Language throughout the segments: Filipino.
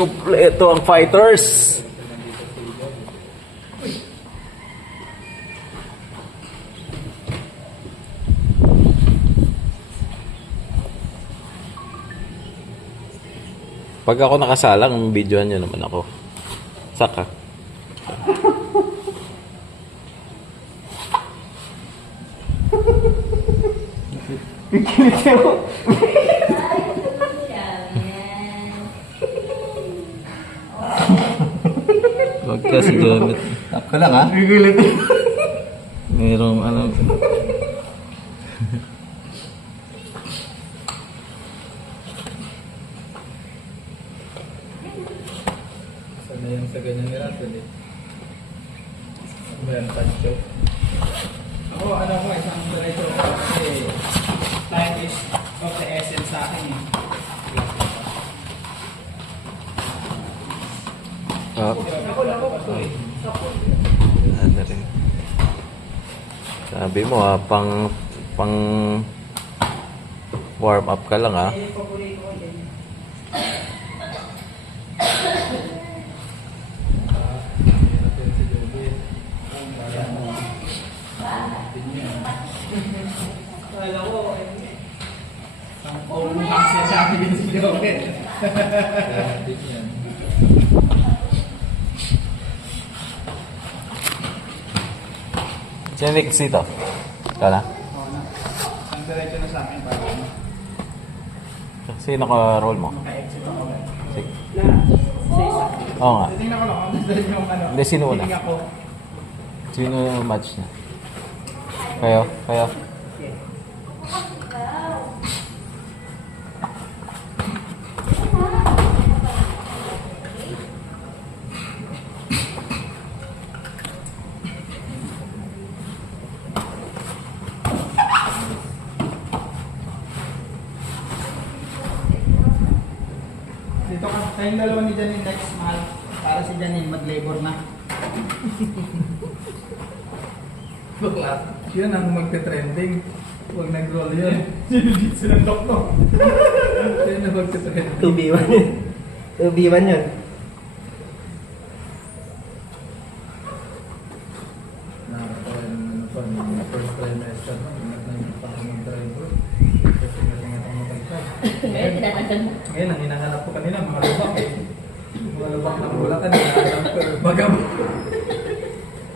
Kompleto ang fighters. Pag ako nakasalang, videoan nyo naman ako. Saka. Huwag kasi gamit. Tap ka lang ha? Merong ano. Sana yan sa ganyan ni Russell eh. Ano ba yan? Pancho? Ako, ano ko, isang diretso ko kasi time is of the essence sa akin eh. Oh. Ano rin. Sabi mo ha, pang warm up ka lang ha. Kala ko, ang pulungan siya sa akin din si Joel. Din yan. Sino next dito? Ikaw na? Oo na. Isang diretso na sa akin para ano. Sino ka-roll mo? Maka-exit ako. Sige. Na, sa isa. Oo nga. Titingnan ko lang kung gusto yung ano. Hindi, sino una? Titingnan ko. Sino yung match niya? Kayo? Kayo? Okay. Dito ka, kayong dalawa ni Janine next mahal. Para si Janine mag-labor na. Bakla. Yun ang magte-trending. Huwag nag-roll yun. Sinunod silang doktor. Yun ang magte-trending. 2B1 yun. 2B1 yun. Nakakatawa yung ano pa, yung first trimester na, ingat na yung pang-driver. Kasi nalingat ang matagtag. Ngayon, tinatanggal mo. Ngayon, ang hinahanap ko kanina, mga lubak eh. Mga lubak ng bulatan, hinahanap ko. Bagam.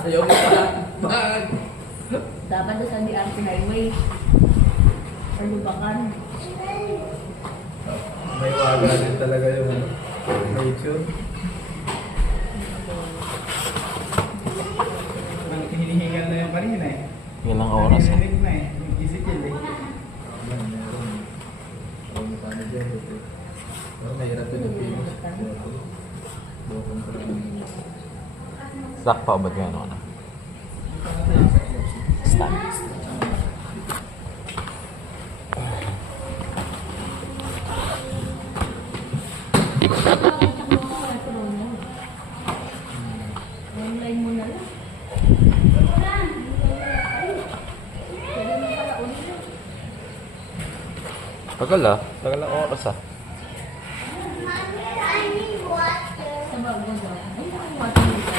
Ayaw ko pala. Bag! Dapat doon sa DRT Highway. Or Lubacan. May waga din talaga yung nature. Hinihingal na yung kanina eh. Ilang oras ha? Hinihingal na eh. Yung Ezekiel eh. Ayan, meron. Meron paano dyan, buti. Pero mahirap yun ang pinos. Bukong ko lang. Zach pa, ba't gano'n ka na? Stand. Online mo na lang. Pwede mo pala online. Tagal ah. Tagal ang oras ah. Sa bago daw. Ay, nakakawatan mo ka.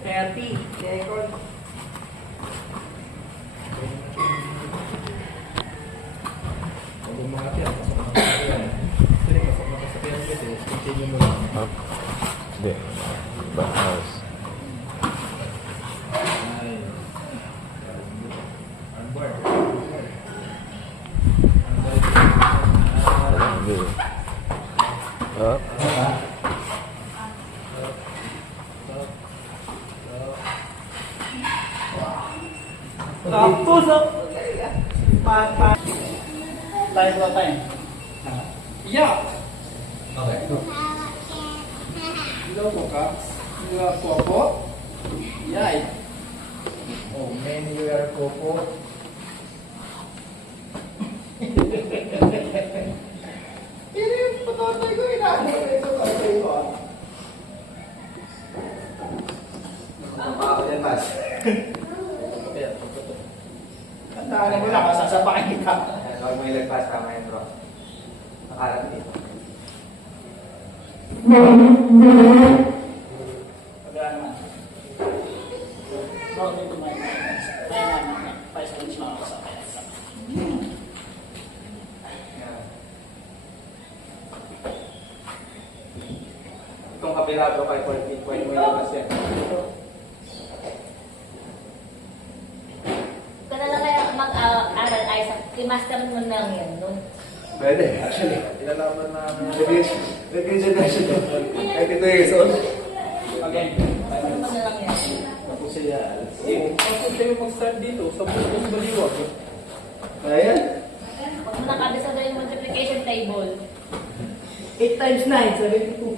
Perti. Record. Pag umangat yan, pasok na kasakyan. Kasi pasok na kasakyan kasi, continue mo lang. Up. Hindi. Back house. Ay. Unboard. Hindi. Up. Tapos ang... Time to time. Yeah. Okay. Hello po ka. You are Popo. Yay. Oh, man, you are Coco. Hindi yung patotoy ko. Inaano ko yung patotoy ko. Ako yan, Pas. Tandaan mo lang. Sasapakin ka. Huwag mo ilagpas, tama yun, bro. Nakalat dito. Pagkaan naman. Bro, dito may kaya naman. 5 seconds lang ako sa kaya. Yan. Itong kabila, bro, kay point mo ilagpas yan. Kung na lang kaya mag-aral ay i-master mo na lang yan, no? Pwede, actually. Ilalaman namin. Nag-graduate na siya doon. 92 years old. Again. Master mo na lang yan. Tapos siya. Kapag kayo mag-start dito, sa buong baliwag. Ayan. Huwag mo nakabisa doon yung multiplication table. 8 times 9, 72.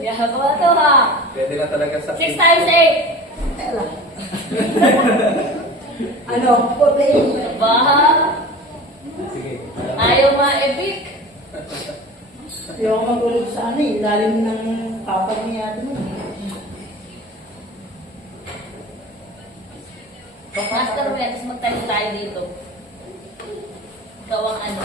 Yagawa to ha. Pwede na talaga sa 6 times 8. Ano? 48. Baha. Sige. Ayaw ma-epic. Yung magulog sa ano eh, lalim ng papat niya ito. Master mo yan, tapos mag-time tayo dito. Ikaw ang ano.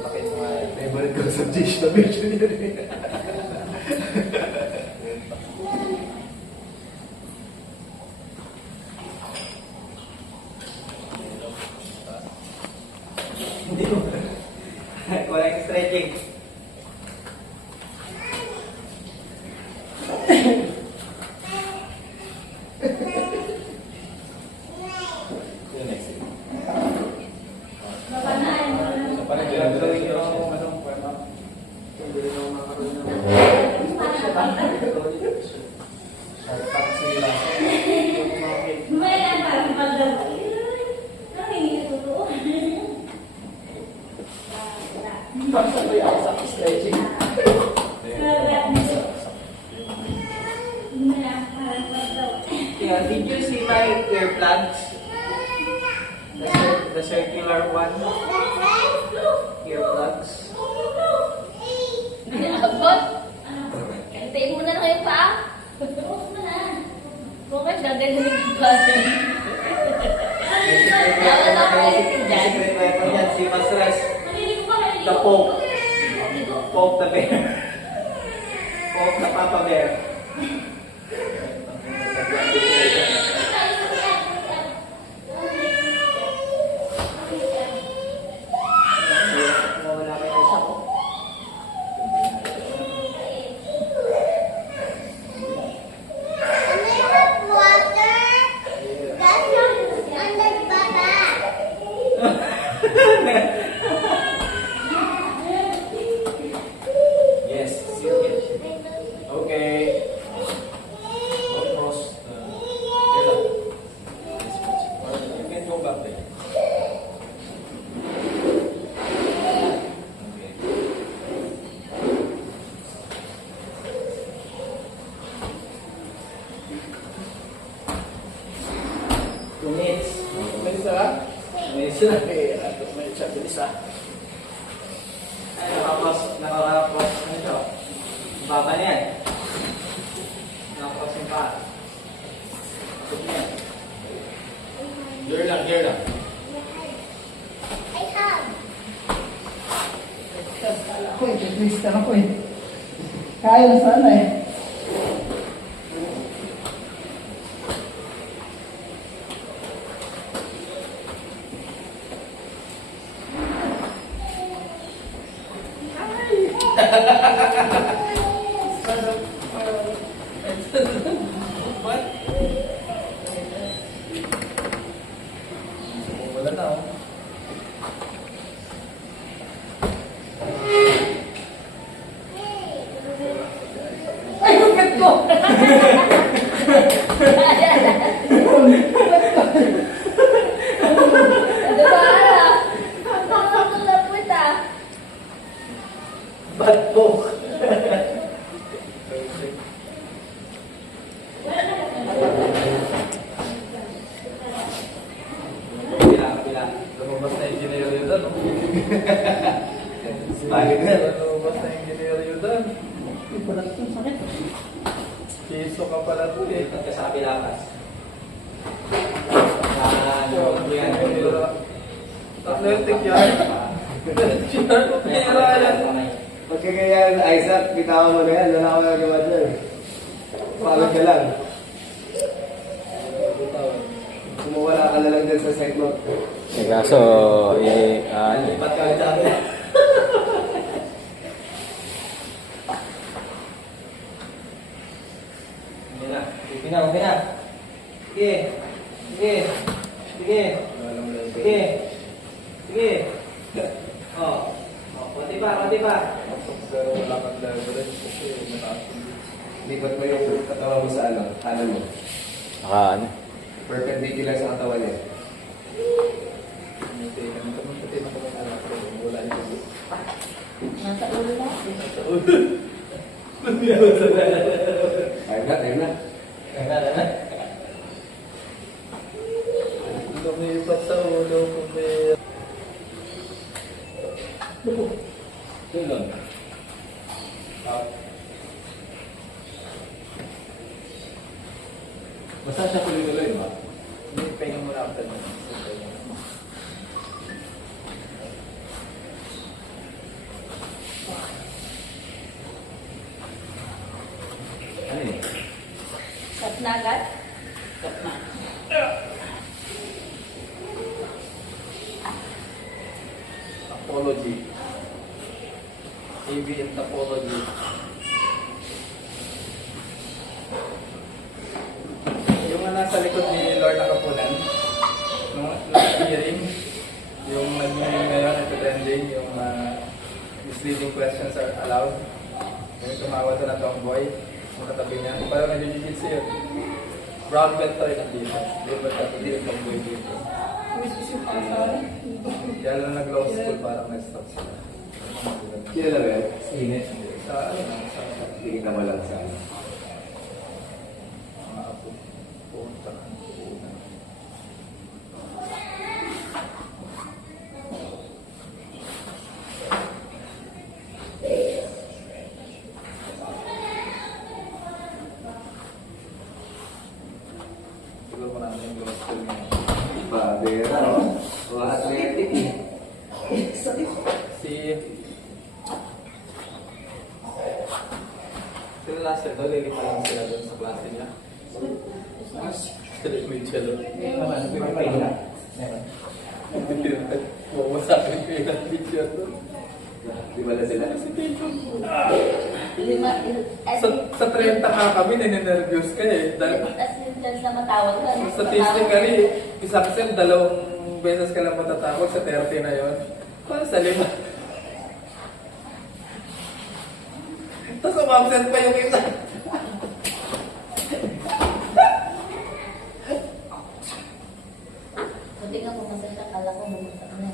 Bakit mga favorite ko sa dish na mention yun eh. Hindi mo. Walang stretching. Yeah, did you see my earplugs? The circular one? Earplugs? Abot. Hintayin mo na lang yung paa. Bakit gagaling yung paa? Secret weapon yan, si Masras. The Pope. Pope the Bear. Pope the Papa Bear. Wala kayo isa ko. Yes, serious. Okay. Almost. You can go back there. Okay. 2 minutes. Minutes na lang? Minutes na. Okay, 2 minutes siya. Bilis ah. Ay, nakapos. Ano siya? Baba niya. Nakapos yung paa. Tapos niya. Gear lang, gear lang. Kala ko eh, twist ako eh. Kaya na sana eh. What? Wala na oh. Ay, lupit ko! Ano ba? Ang lapit ah. Bad book. Kapila. Lumabas na engineer yun doon. Lumabas na engineer yun doon. Yung pala ito, sakit. Piso ka pala to eh. At sa kabilakas. Athletic yan. Pira yan. Pagkagayan, Isaac, bitawan mo na yan. Wala ko nagawa dyan. Pagod ka lang. Sumawala ka na lang dyan sa side note. Eh, kaso, ano eh. Ba't ka dyan? Okay na. Sige. Sige. Sige. Sige. Sige. Oh. Konti pa. Pero wala kang leverage kasi mataas yung Lipat mo yung katawan mo sa kanan mo. Ano. Perpendicular sa katawan niya. Nasa ulo na. Ayun na. lumipat sa ulo ko may... Tulon. Basta siya tuloy-tuloy ba? Hindi, pahinga muna ako tayo. Ano eh? Cut na agad. Topology. ABM topology. Yung nasa likod ni Lord Nakapunan, no, last hearing, yung nag-hearing ngayon, ito trending, yung misleading questions are allowed. Yung tumawa doon na tomboy, yung katabi niya, parang nag-jujitsu yun. Brown belt pa rin ang dito. Di ba katabi yung tomboy dito? Kaya lang nag-law school, parang na-stop sila. Kilala ba yan? Init. Sa ano na, sa Tingin ka mo lang sa ano. mga apo. Punta ka. Siguro mo namin yung law school ngayon. Pabera, oh. Mga athletic eh. Si... Sila last year daw, lilipa lang sila doon sa klase niya. Sila yung cello. Bumasakin ko yung teacher doon. Di ba na sila? Lima, Sa 30 ka kami, nininervyos ka eh. as in chance na matawag ka. Statistically, isa kasi 2 beses ka lang matatawag sa 30 na yon. Para sa 5. Tapos umabsent pa yung isa. Buti nga pumunta siya, kala ko pumunta na.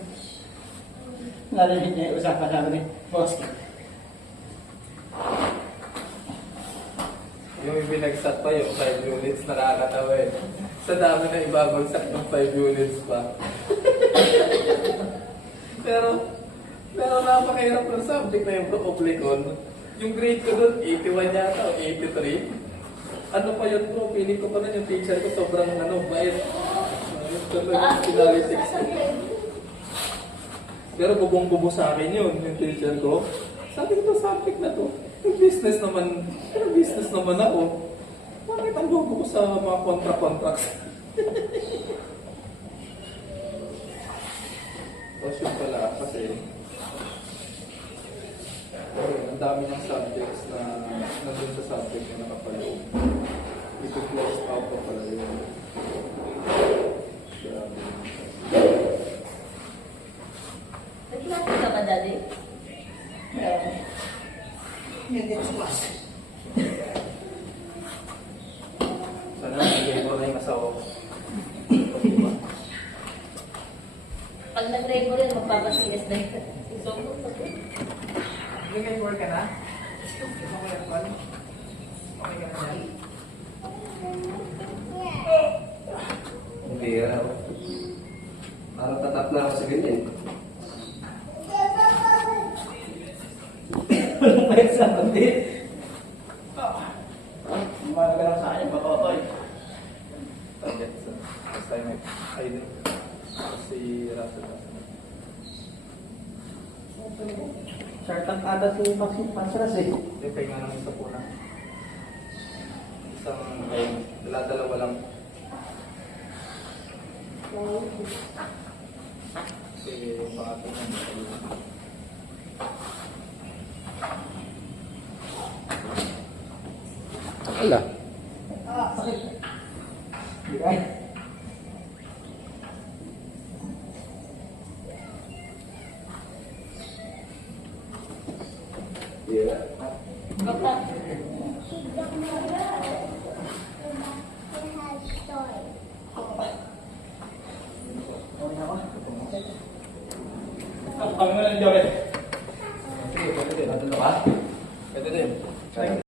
Narinig niya yung usapan namin ni Boss. Yung ibinagsak pa yung 5 units, nakakatawa eh. Sa dami na ibabagsak ng 5 units pa. pero napakahirap ng subject na yung Oplicon. Yung grade ko doon, 81 yata o 83. Ano pa yun bro, feeling ko pa na yung teacher ko sobrang bait. Analytics. Pero bubong-bubo sa akin yun, yung teacher ko. Sabi ko, subject na to. Yung business naman ako. Bakit ang bobo ko sa mga contracts? Tapos yun pala kasi ang dami ng subjects na nandun sa subject na nakapaloob. Ito-close out pa pala yun. Grabe. Nagklase ka ba dali? Hindi sa class. Sana nag-game mo na yung asawa ko. Pag nag-grade mo rin, magpapasigas na yun. Nag-game ka na? Gusto ko yung pan? Okay ka na yan? Hindi yan. Parang tatap na ako sa ganyan. Walang bayad sa kundi. si Russell. Sartang ata si Pasras eh. Hindi, pahinga ng isa po na. Isang, ayun, dalawa lang. Kasi yung pangatong Wala. Ah, sakit. Hindi kaya. Kami na lang, Jory. Sige, pwede din. Natulog ka? Pwede din.